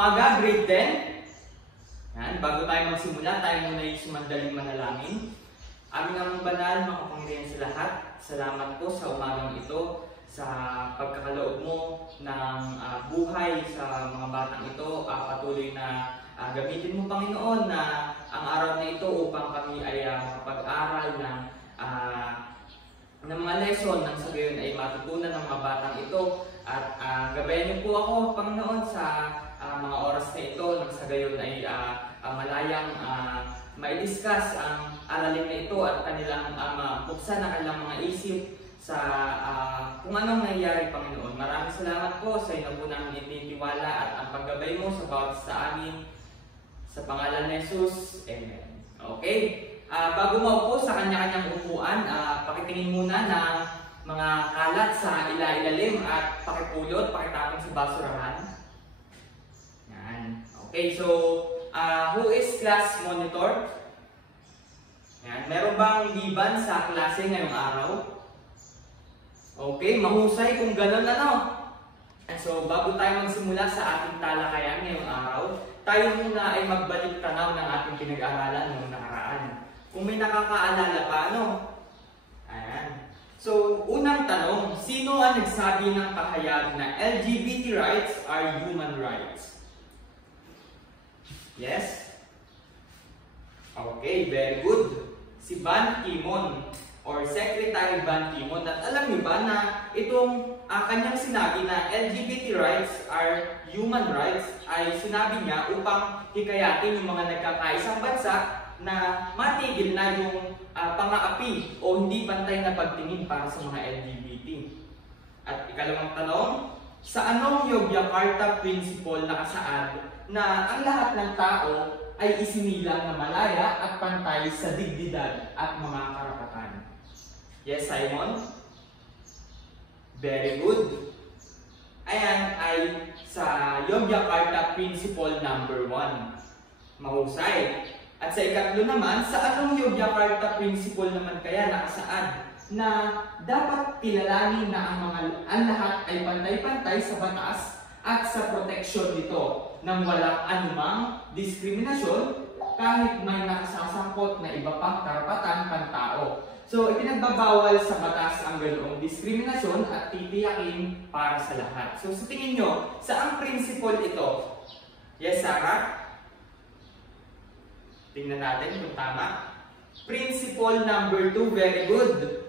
umaga, grade 10. Yan, bago tayo magsimula, tayo muna yung sumandaling manalangin. Aming amang banal, makapangyarihan sa lahat, salamat po sa umagang ito, sa pagkakaloob mo ng buhay sa mga batang ito. Patuloy na gamitin mo, Panginoon, na ang araw na ito upang kami ay makapag-aral ng mga lesson nang sa gayon ay matutunan ng mga batang ito. At gabayan niyo po ako, Panginoon, sa mga oras na ito nang sa gayon ay malayang mai-discuss ang aralin na ito at kanilang buksan ang kanilang mga isip sa kung anong nangyayari, Panginoon. Maraming salamat po sa inyo po namin itiniwala at ang paggabay mo sa bawat sa amin. Sa pangalan ni Jesus, Amen. Okay? Bago maupo sa kanya-kanyang upuan, pakitingin muna ng mga kalat sa ilalim at pakipulot, pakitapon sa basurahan. Yan. Okay, so who is class monitor? Yan. Meron bang liban sa klase ngayong araw? Okay, mahusay kung gano'n So, bago tayo magsimula sa ating talakayan ngayong araw, tayo muna ay magbalik tanaw ng ating pinag-aralan noong nakaraan. Kung may nakakaalala pa, Ayan. So, unang tanong, sino ang nagsabi ng pahayag na LGBT rights are human rights? Yes? Okay, very good. Si Ban Ki-moon or Secretary Ban Ki-moon. At alam niyo ba na itong kanyang sinabi na LGBT rights are human rights ay sinabi niya upang hikayatin yung mga nagkakaisang bansa na matigil na yung pang-aapi o hindi pantay na pagtingin para sa mga LGBT. At ikalawang tanong, sa anong Yogyakarta Principle nakasaad na ang lahat ng tao ay isinilang na malaya at pantay sa dignidad at mga karapatan? Yes, Simon? Very good. Ayan ay sa Yogyakarta Principle number 1. Mahusay. At sa ikatlo naman, sa anong Yogyakarta Principle naman kaya nakasaad na dapat kilalanin na ang lahat ay pantay-pantay sa batas at sa proteksyon nito nang walang anumang diskriminasyon kahit may nakasasangkot na iba pang karapatan pantao. So, ipinagbabawal sa batas ang ganoong diskriminasyon at titiyakin para sa lahat. So, sa tingin nyo, saang principle ito? Yes, Sarah? Tingnan natin kung tama. Principle number 2, very good.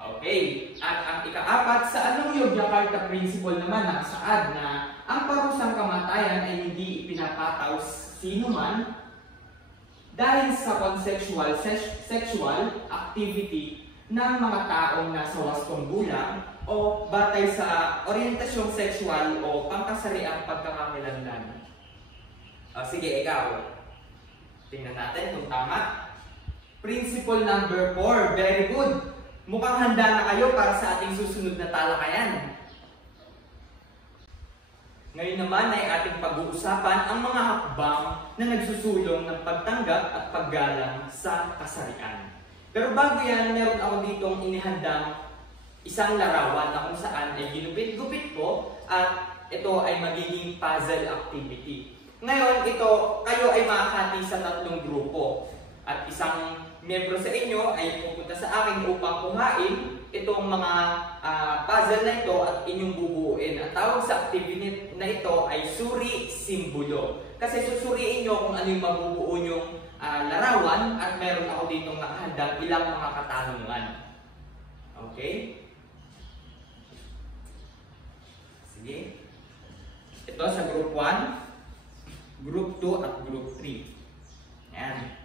Okay. At ang ika-4, sa anong Yogyakarta Principle naman nakasaad na ang parusang kamatayan ay hindi ipinapataw sino man dahil sa consensual sexual activity ng mga taong nasa wastong gulang o batay sa orientasyong sexual o pangkasariang pagkakakilanlan. Sige, ikaw. Tingnan natin kung tama. Principle number 4, very good. Mukhang handa na kayo para sa ating susunod na talakayan. Ngayon naman ay ating pag-uusapan ang mga hakbang na nagsusulong ng pagtanggap at paggalang sa kasarian. Pero bago yan, meron ako ditong inihandang isang larawan na kung saan ay ginupit-gupit ko at ito ay magiging puzzle activity. Ngayon, kayo ay makakati sa 3 grupo. At isang miyembro sa inyo ay pupunta sa akin upang kuhain itong mga puzzle na ito at inyong bubuuin. Ang tawag sa activity na ito ay suri simbolo. Kasi susuriin nyo kung ano yung mabubuo yung larawan at meron ako ditong nakahandang ilang mga katanungan. Okay? Sige. Ito sa group 1. Group 2 at Group 3. Ayan.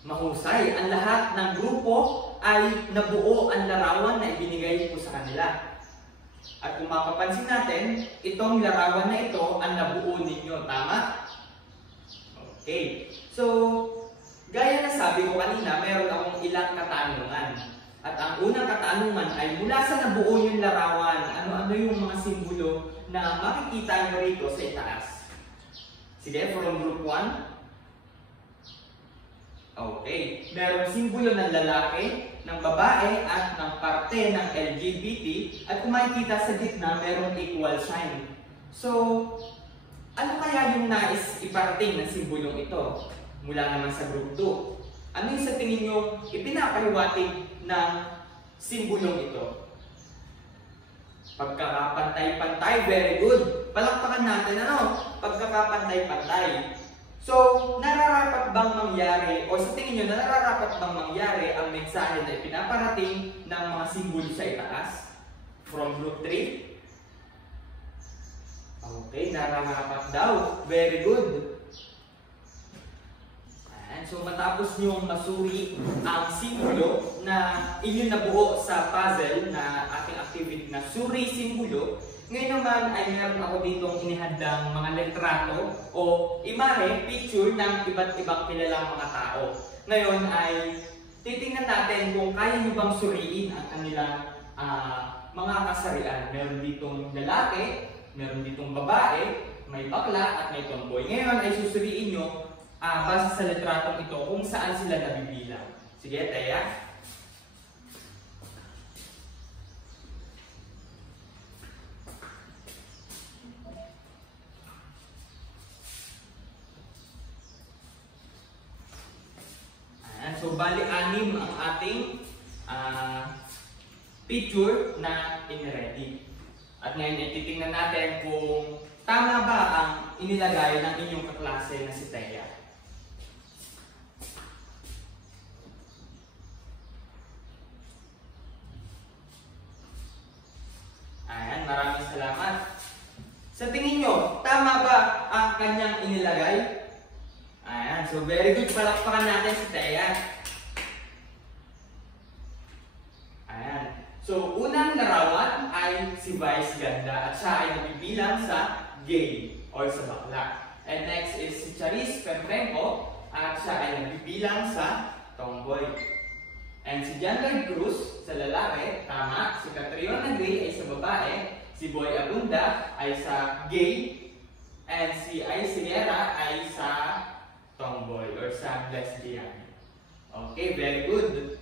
Mahusay. Ang lahat ng grupo ay nabuo ang larawan na ibinigay ko sa kanila. At kung mapapansin natin, itong larawan na ito ang nabuo ninyo. Tama? Okay. So, Gaya na sabi ko kanina, meron akong ilang katanungan. At ang unang katanungan ay mula sa nabuo yung larawan, ano-ano yung mga simbolo na makikita nyo rito sa itaas? Sige, from group 1. Okay. Merong simbolo ng lalaki, ng babae, at ng parte ng LGBT. At kung makikita sa gitna, merong equal sign. So, ano kaya yung nais iparating ng simbolong ito? Mula naman sa group 2. Ano yung sa tingin nyo ipinapahiwatig ng simbolong ito? Pagkakapantay-pantay, very good. Palakpakan natin, pagkakapantay-pantay. So, nararapat bang mangyari, o sa tingin nyo, nararapat bang mangyari ang mensahe na ipinaparating ng mga simbolo sa itaas? From group 3? Okay, nararapat daw. Very good. And so, matapos nyong masuri ang simbolo na inyong nabuo sa puzzle na ating activity na suri simbolo, ngayon naman ay meron ako ditong inihandang mga litrato o imahe, picture ng iba't ibang kilalang mga tao. Ngayon ay titingnan natin kung kaya nyo bang suriin ang kanilang mga kasarian. Meron ditong lalaki, meron ditong babae, may bakla at may tomboy. Ngayon ay susuriin nyo base sa litratong ito kung saan sila nabibilang. Sige, Teya. So, bali-anim ang ating picture na in-ready. At ngayon ay titingnan natin kung tama ba ang inilagay ng inyong kaklase na si Teya. Ayan, maraming salamat. Sa tingin nyo, tama ba ang kanyang inilagay? Ayan, so very good. Palakpakan natin si Teya. Ayan. So, unang larawan ay si Vice Ganda at siya ay nabibilang sa gay or sa bakla. And next is si Charis Pempenko at siya ay nabibilang sa tomboy. And si John Lloyd Cruz sa lalaki, tama. Si Catriona Gray ay sa babae. Si Boy Abunda ay sa gay. And si Aisillera ay sa tomboy or sa lesbian. Okay, very good.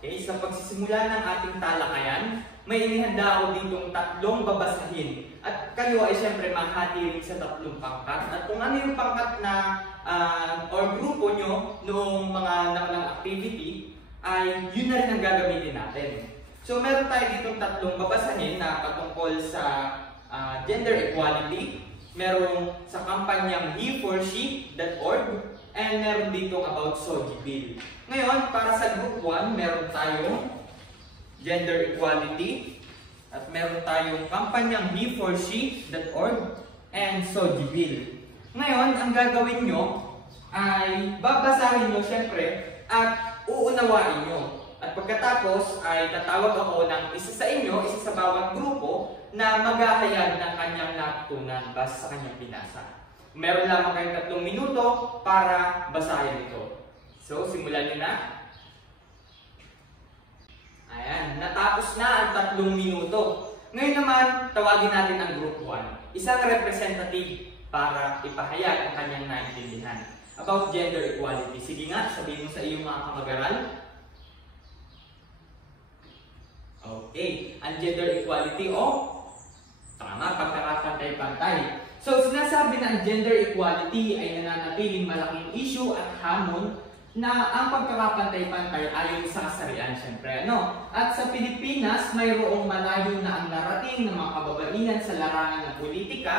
Okay, sa pagsisimula ng ating talakayan, may inihanda ako ditong tatlong babasahin. At kayo ay siyempre mahati sa tatlong pangkat. At kung ano yung pangkat na or grupo nyo noong mga nakulang activity, ay yun na rin ang gagamitin natin. So meron tayo ditong tatlong babasahin na patungkol sa gender equality, merong sa kampanyang HeForShe.org, and meron ditong about SOGI Bill. Ngayon, para sa group 1, meron tayong gender equality, at meron tayong kampanyang HeForShe.org and SOGI Bill. Ngayon, ang gagawin nyo ay babasahin nyo siyempre at uunawain nyo. At pagkatapos ay tatawag ako ng isa sa inyo, isa sa bawat grupo na maghahayag ng kanyang natutunan base sa kanyang binasa. Meron lamang kayong 3 minuto para basahin ito. So, simulan nyo na. Ayan, natapos na ang 3 minuto. Ngayon naman, tawagin natin ang group 1. Isang representative para ipahayag ang kanyang naintindihan about gender equality. Sige nga, sabihin mo sa iyong mga kamag-aral. Okay, ang gender equality tama, pagkakapantay-pantay. So, sinasabi na ang gender equality ay nananatiling malaking issue at hamon na ang pagkakapantay-pantay ayon sa kasarian, syempre. At sa Pilipinas, mayroong malayo na ang narating ng mga kababaihan sa larangan ng politika,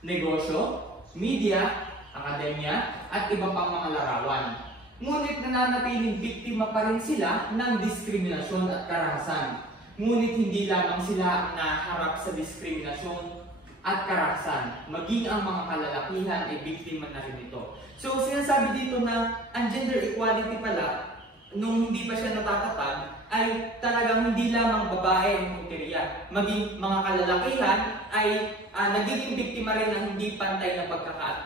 negosyo, media, akademya, at iba pang mga larawan. Ngunit nananatiling biktima pa rin sila ng diskriminasyon at karahasan. Ngunit hindi lamang sila ang naharap sa diskriminasyon at karahasan, maging ang mga kalalakihan ay biktima na rin ito. So, sinasabi dito na ang gender equality pala, nung hindi pa siya natatatag, ay talagang hindi lamang babae ang punteriya, maging mga kalalakihan ay nagiging biktima rin ng hindi pantay na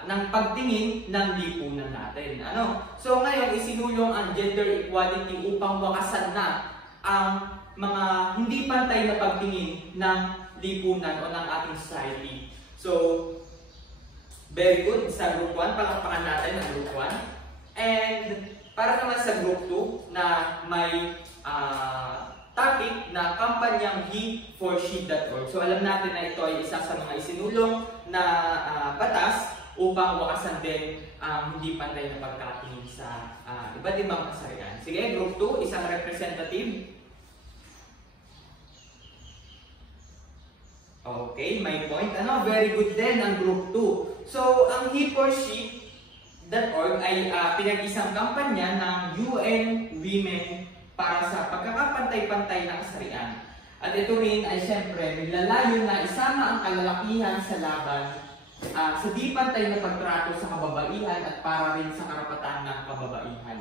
ng pagtingin ng lipunan natin. So ngayon isinulong ang gender equality upang wakasan na ang mga hindi pantay na pagtingin ng lipunan o ng ating society. So, very good. Sa group 1, palakpakan natin ang group 1. And para naman sa group 2 na may topic na kampanyang HeForShe.org. So alam natin na ito ay isa sa mga isinulong na batas upang wakasan din ang hindi pantay na pagkatingin sa iba't ibang kasarian. Sige, group 2, isang representative. Okay, may point. Very good din ang group 2. So, ang HeForShe.org ay pinag-isang kampanya ng UN Women para sa pagkakapantay-pantay na kasarian. At ito rin ay siyempre naglalayo na isama ang kalalakihan sa laban sa di pantay na pagtrato sa kababaihan at para rin sa karapatan ng kababaihan.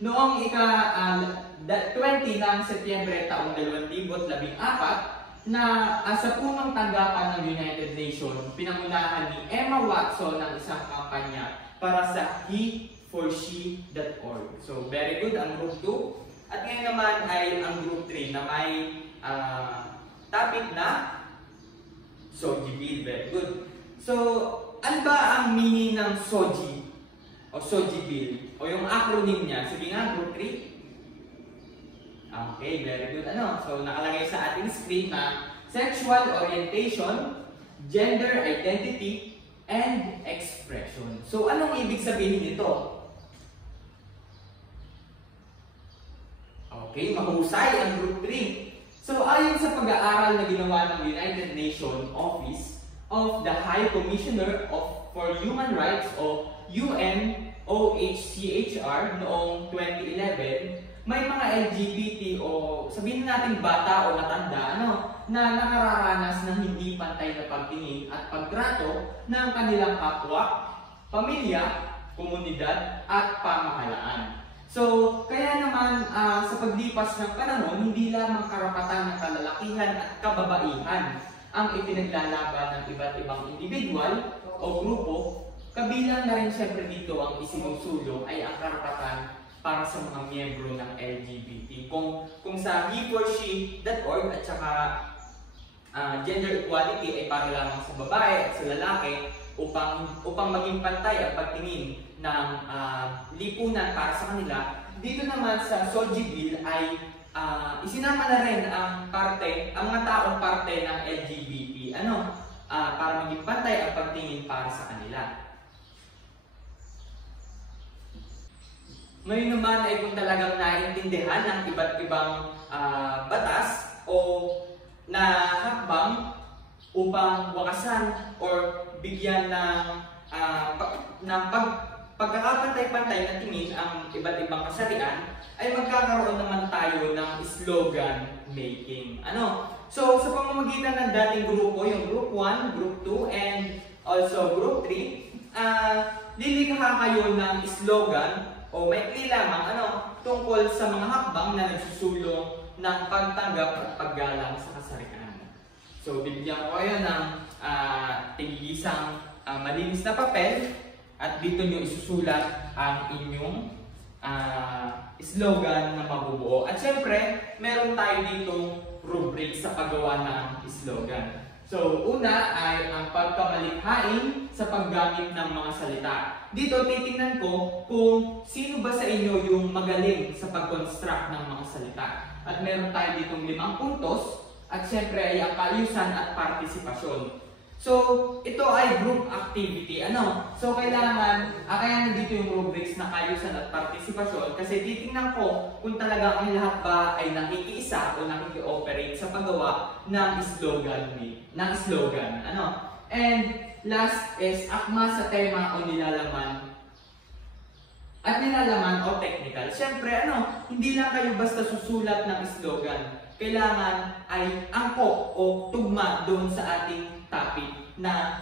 Noong 20 ng Setyembre taong 2014, na sa punong tanggapan ng United Nations, pinangunahan ni Emma Watson ng isang kampanya para sa HeForShe.org. So, very good ang group 2. At ngayon naman ay ang group 3 na may topic na SOGI Bill. Very good. So, ano ba ang meaning ng SOGI o SOGI Bill? O yung acronym niya? Sige nga, group 3. Okay, very good. So, nakalagay sa ating screen na sexual orientation, gender identity, and expression. So, anong ibig sabihin nito? Okay, mahusay ang group 3. So, ayon sa pag-aaral na ginawa ng United Nations Office of the High Commissioner for Human Rights o UNOHCHR noong 2011, may mga LGBT o sabihin natin bata o matanda na nakararanas ng hindi pantay na pagtingin at pagtrato ng kanilang kapwa, pamilya, komunidad at pamahalaan. So, kaya naman sa paglipas ng panahon, hindi lamang karapatan ng kalalakihan at kababaihan ang ipinaglalaban ng iba't ibang individual o grupo, kabilang na rin siyempre dito ang isinusulong ay ang karapatan para sa mga miyembro ng LGBT. Kung sa HeForShe.org at saka gender equality ay para lamang sa babae at sa lalaki upang maging pantay ang pagtingin ng lipunan para sa kanila. Dito naman sa SOGI Bill ay isinama na rin ang mga taong parte ng LGBT para maging pantay ang pagtingin para sa kanila. Ngayon naman ay kung talagang naiintindihan ng iba't ibang batas o na hakbang upang wakasan or bigyan ng pagkakapantay-pantay na tingin ang iba't ibang kasarian, ay magkakaroon naman tayo ng slogan making. So sa pamamagitan ng dating grupo, yung group 1, group 2, and also group 3, lilikha kayo ng slogan o maikli lamang tungkol sa mga hakbang na nagsusulong ng pagtanggap at paggalang sa kasarian. So, bibigyan ko kayo ng tig-isang malinis na papel at dito nyo isusulat ang inyong slogan na mabubuo. At syempre, meron tayo ditong rubric sa paggawa ng slogan. So, una ay ang pagkamalikhain sa paggamit ng mga salita. Dito, titingnan ko kung sino ba sa inyo yung magaling sa pag-construct ng mga salita. At meron tayo ditong 5 puntos at syempre ay ang kaayusan at partisipasyon. So, ito ay group activity. So, kailangan, kaya nandito yung rubrics na kaayusan at partisipasyon kasi titingnan ko kung talaga ang lahat ba ay nakikiisa o nakiki-operate sa paggawa ng slogan. And last is akma sa tema o nilalaman. At nilalaman o technical. Siyempre, hindi lang kayo basta susulat ng slogan. Kailangan ay angkop o tugma doon sa ating topic na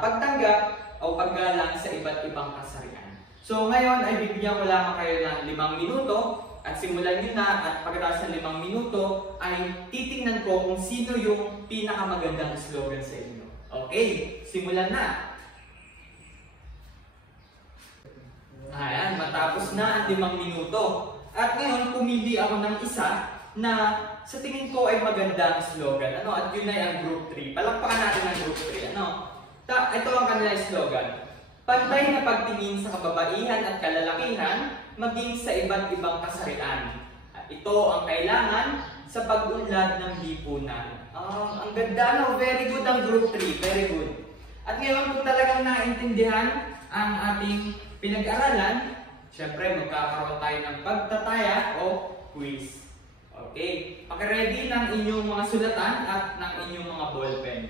pagtanggap o paggalang sa iba't ibang kasarian. So ngayon ay bibigyan ko lamang kayo ng 5 minuto At simulan nyo na at pagkatapos ng 5 minuto ay titingnan ko kung sino yung pinakamagandang slogan sa inyo. Okay, simulan na! Ayan, matapos na ang 5 minuto. At ngayon, pumili ako ng isa na sa tingin ko ay magandang slogan. At yun ay ang Group 3. Palakpakan natin ang Group 3. Ito ang kanilang slogan. Pantay na pagtingin sa kababaihan at kalalakihan, maging sa iba't ibang kasarian. At ito ang kailangan sa pag-unlad ng lipunan. Ang ganda, very good ang Group 3. Very good. At ngayon, kung talagang naintindihan ang ating pinag-aralan, syempre magkakaroon tayo ng pagtataya o quiz. Okay, paki-ready ng inyong mga sulatan at ng inyong mga ballpen.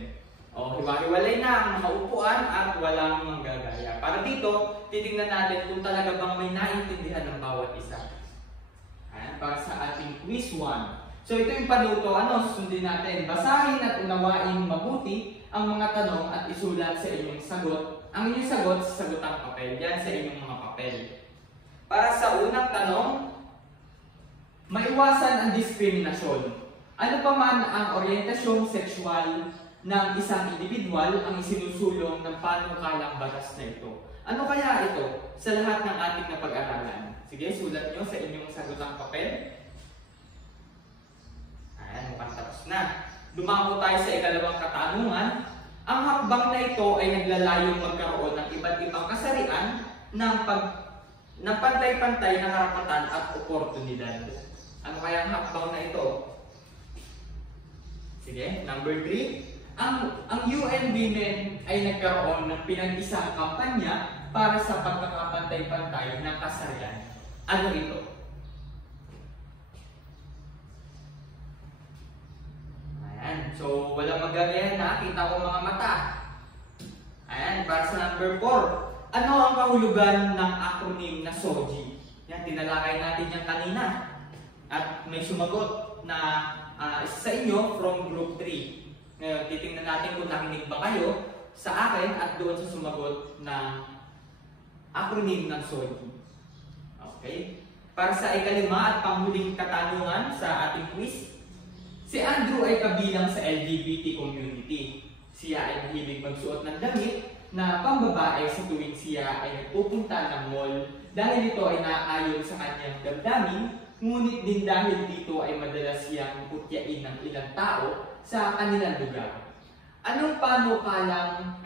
Hiwa-hiwalay na ang mga upuan at walang manggagaya. Para dito, titingnan natin kung talaga bang may naintindihan ng bawat isa. Ayan, para sa ating quiz 1. So ito yung panuto, susundin natin. Basahin at unawain mabuti ang mga tanong at isulat sa inyong sagot. Ang inyong sagot sa sagotang papel. Yan sa inyong mga papel. Para sa unang tanong, maiwasan ang diskriminasyon. Ano pa man ang orientasyong sexual ng isang individual ang isinusulong ng panukalang batas na ito. Ano kaya ito sa lahat ng ating napag-aralan? Sige, sulat nyo sa inyong sagotang papel. Ayan, mukhang tapos na. Dumako tayo sa ikalawang katanungan. Ang hakbang na ito ay naglalayong magkaroon ng iba't ibang kasarian ng pantay-pantay na karapatan at oportunidad. Ano kaya ang hakbang na ito? Sige, number 3. Ang UN Women ay nagkaroon ng pinag-isang kampanya para sa pagkakapantay-pantay ng kasarian. Ano ito? Ayan, so walang magagaya na, kita ko mga mata. Ayan, para sa number 4. Ano ang kahulugan ng acronym na SOGI? Yan, tinalakay natin yan kanina. At may sumagot na isa sa inyo from Group 3. Ngayon, titingnan natin kung nakinig ba kayo sa akin at doon sa sumagot ng acronym ng SOGI. Okay? Para sa ikalima at panghuling katanungan sa ating quiz, si Andrew ay kabilang sa LGBT community. Siya ay mahilig magsuot ng damit na pambabae sa tuwing siya ay nagpupunta ng mall dahil ito ay naaayon sa kanyang damdamin, ngunit din dahil dito ay madalas siyang putyain ng ilang tao sa kanilang lugar. Anong panukalang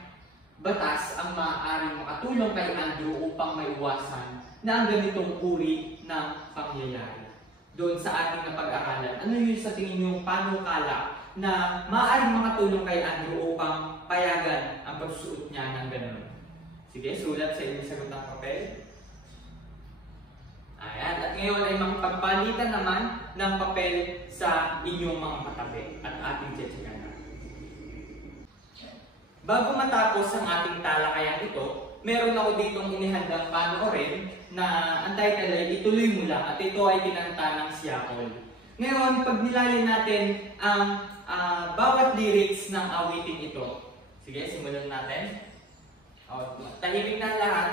batas ang maaaring makatulong kay Andrew upang maiwasan na ang ganitong uri ng pangyayari? Doon sa ating napag-aralan, ano yun sa tingin yung panukala na maaaring makatulong kay Andrew upang payagan ang pagsusuot niya ng ganun? Sige, sulat sa inyong sagot ng papel. Ayan, at ngayon ay makapagpalitan naman ng papel sa inyong mga katabi at ating chechekan. Bago matapos ang ating talakayan ito, meron ako ditong inihandang panoorin na ang title ay Ituloy Mo Lang at ito ay kinanta ng Siakol. Ngayon, pag nilayan natin ang bawat lyrics ng awitin ito. Sige, simulan natin. Tahimik na lahat.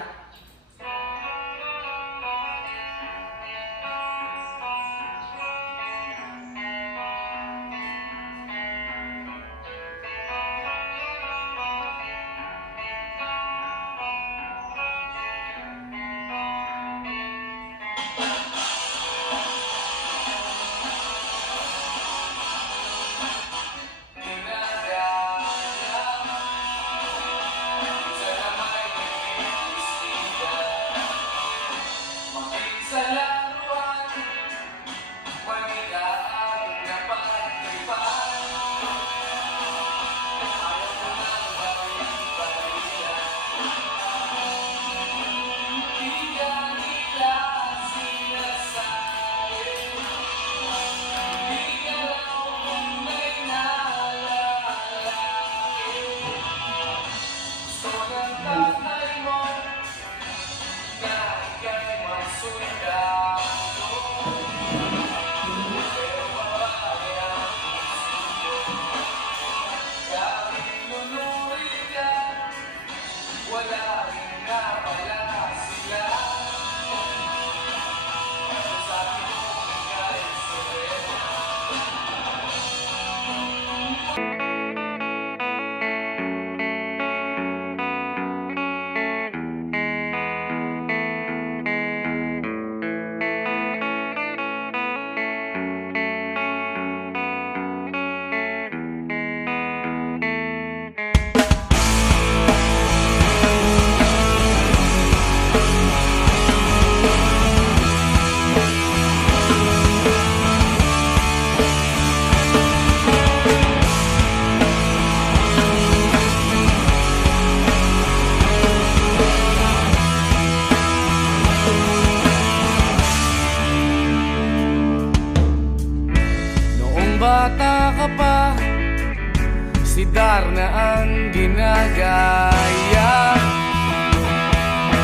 lugar na ang ginagaya.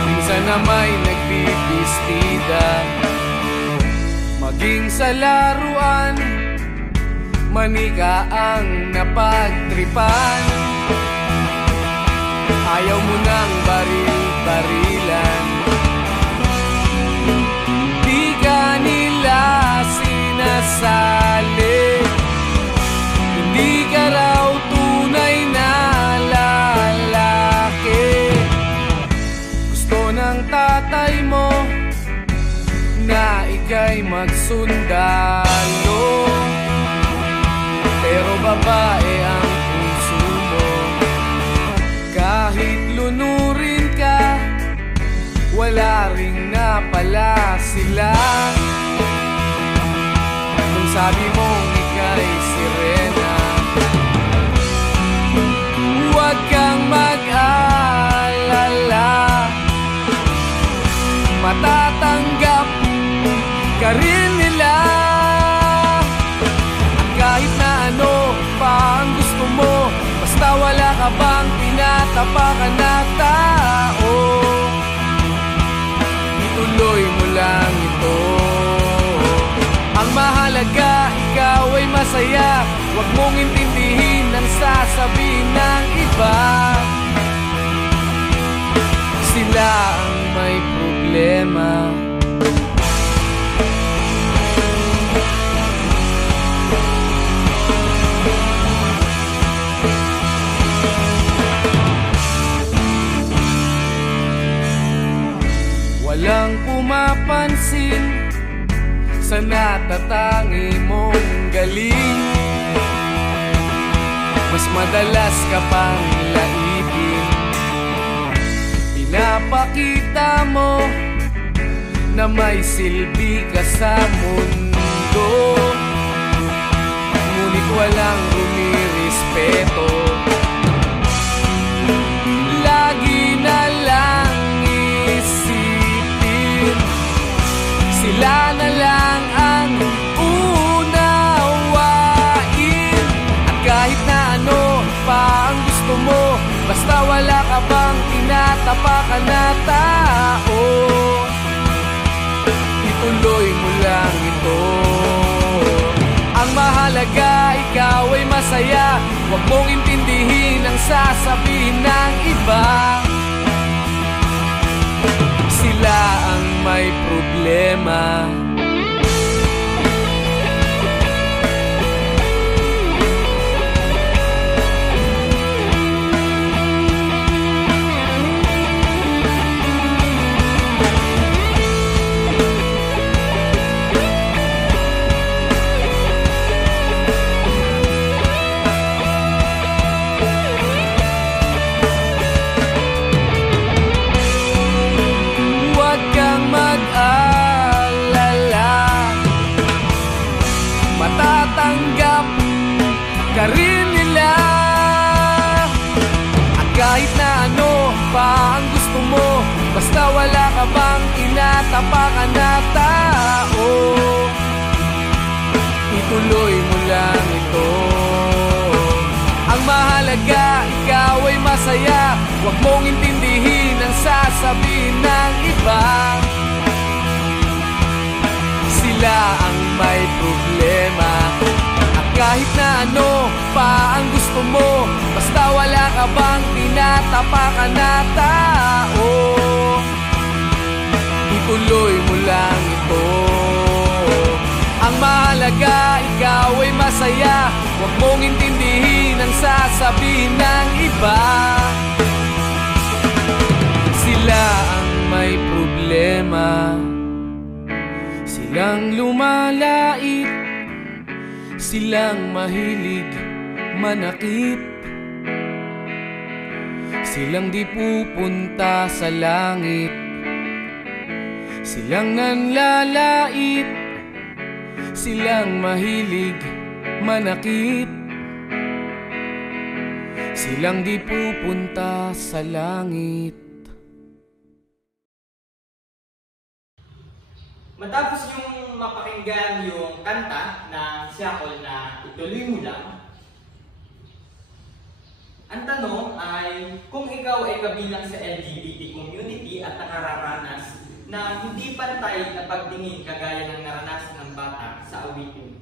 Minsan na may nagbibistida, maging sa laruan, manika ang napagtripan. Ayaw mo nang baril-barilan, di ka nila sinasali. Hindi ka raw tunay na lalaki. Gusto ng tatay mo na ika'y magsundalo, pero babae ang puso mo. Kahit lunurin ka, wala ring napala sila. Kung sabi mong ika'y sirena, huwag kang mag-alala, matatanggap ka rin nila. At kahit na ano pa ang gusto mo, basta wala ka bang tinatapakan na tao, ituloy mo lang ito. Ang mahalaga, ikaw ay masaya. Huwag mong intindihin ang sasabihin ng iba. Sila ang may problema. Walang pumapansin sa natatangi mong galing. Mas madalas ka pang laipin. Pinapakita mo na may silbi ka sa mundo, ngunit walang rumirespeto. Lagi na lang isipin, sila na lang ang unawain. At kahit na ano pa ang gusto mo, basta wala ka bang tinatapakan na tao, ituloy mo lang ito. Ang mahalaga, ikaw ay masaya. Huwag mong intindihin ang sasabihin ng iba. Sila ang may problema. Matatanggap ka rin nila. At kahit na ano pa ang gusto mo, basta wala ka bang tinatapakan na tao, ituloy mo lang ito. Ang mahalaga, ikaw ay masaya. Huwag mong intindihin ang sasabihin ng iba. Sila ang may problema. At kahit na ano pa ang gusto mo, basta wala ka bang tinatapakan na tao, ituloy mo lang ito. Ang mahalaga, ikaw ay masaya. Huwag mong intindihin ang sasabihin ng iba. Sila ang may problema. Silang lumalait, silang mahilig manakit, silang di pupunta sa langit, silang nanlalait, silang mahilig manakit, silang di pupunta sa langit. Matapos yung mapakinggan yung kanta ng Siakol na Ituloy Mo Lang, Ang tanong ay kung ikaw ay kabilang sa LGBT community at nakararanas na hindi pantay na pagtingin kagaya ng naranasan ng bata sa awitin,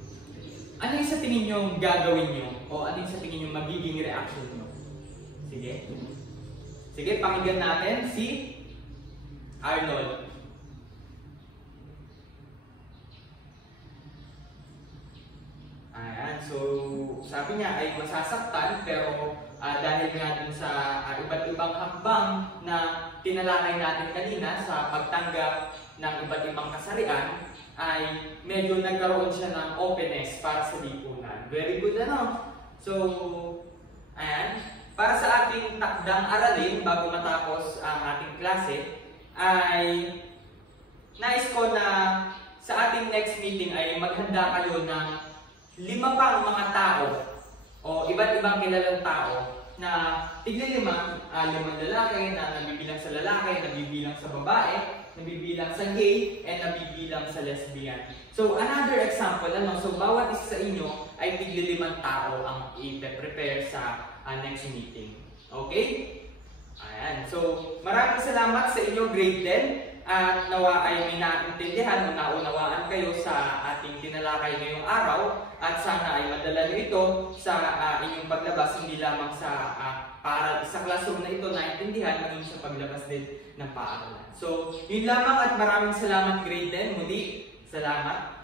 ano yung sa tingin nyo gagawin nyo? O ano yung sa tingin nyo magiging reaction nyo? Sige. Sige, pakinggan natin si Arnold. Ayan, so sabi niya ay masasaktan pero dahil nga dun sa iba't ibang hakbang na tinalakay natin kanina sa pagtanggap ng iba't ibang kasarian, ay medyo nagkaroon siya ng openness para sa lipunan. Very good, ano? So, ayan. Para sa ating takdang aralin bago matapos ang ating klase, ay nais ko na sa ating next meeting ay maghanda kayo ng 5 pang mga tao o iba't ibang kilalang tao na tigli-5 lalaki na nabibilang sa lalaki, nabibilang sa babae, nabibilang sa gay, and nabibilang sa lesbian. So, another example, so bawat isa sa inyo ay tigli-5 tao ang i-prepare sa next meeting. Okay? Ayan. So, maraming salamat sa inyo, grade 10. At nawa ay may naintindihan o naunawaan kayo sa ating tinalakay ngayong araw. At sana ay madala nyo ito sa inyong paglabas, hindi lamang sa classroom na ito naintindihan, maging sa paglabas din ng paaralan. So, yun lamang at maraming salamat, grade 10. Muli, salamat.